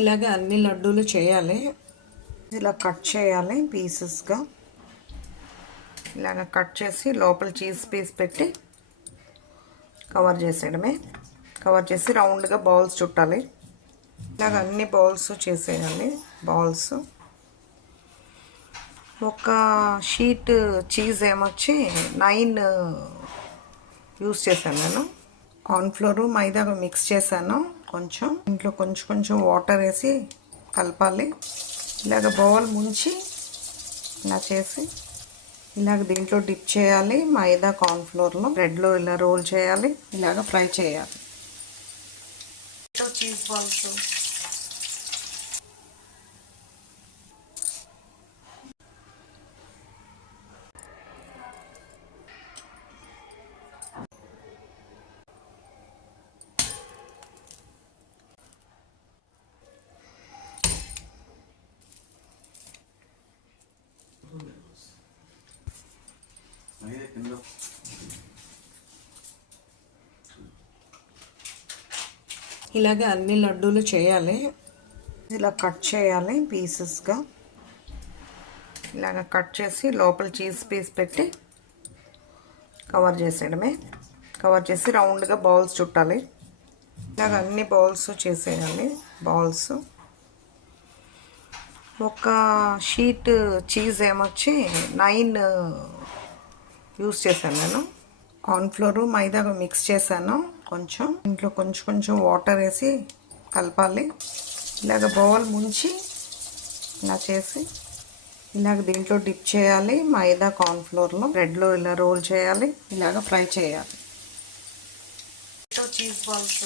ఇలాగే అన్ని లడ్డూలు చేయాలి. ఇలా కట్ చేయాలి పీసెస్గా. ఇలాగ కట్ చేసి లోపల చీజ్ పీస్ పెట్టి కవర్ చేసేయడమే. కవర్ చేసి రౌండ్గా బౌల్స్ చుట్టాలి. ఇలాగ అన్ని బౌల్స్ చేసేయాలి. బౌల్స్ ఒక షీట్ చీజ్ ఏమొచ్చి 9 యూస్ చేశాను నేను. కార్న్ఫ్లోరు మైదా మిక్స్ చేశాను. కొంచెం ఇంట్లో కొంచెం వాటర్ వేసి కలపాలి. ఇలాగ బౌల్ ముంచి ఇలా చేసి ఇలాగ దీంట్లో డిప్ చేయాలి. మైదా కార్న్ఫ్లోర్లో బ్రెడ్లో ఇలా రోల్ చేయాలి. ఇలాగ ఫ్రై చేయాలి. చీజ్ బాల్స్ ఇలాగే అన్ని లడ్డూలు చేయాలి. ఇలా కట్ చేయాలి పీసెస్గా. ఇలాగ కట్ చేసి లోపల చీజ్ పీస్ పెట్టి కవర్ చేసేయడమే. కవర్ చేసి రౌండ్గా బౌల్స్ చుట్టాలి. ఇలాగ అన్ని బౌల్స్ చేసేయాలి. బౌల్స్ ఒక షీట్ చీజ్ ఏమొచ్చి 9 యూస్ చేశాను నేను. కార్న్ఫ్లోరు మైదా మిక్స్ చేశాను. కొంచెం ఇంట్లో కొంచెం వాటర్ వేసి కలపాలి. ఇలాగ బౌల్ ముంచి ఇలా చేసి ఇలాగ దీంట్లో డిప్ చేయాలి. మైదా కార్న్ఫ్లోర్లో బ్రెడ్లో ఇలా రోల్ చేయాలి. ఇలాగ ఫ్రై చేయాలి. Cheese balls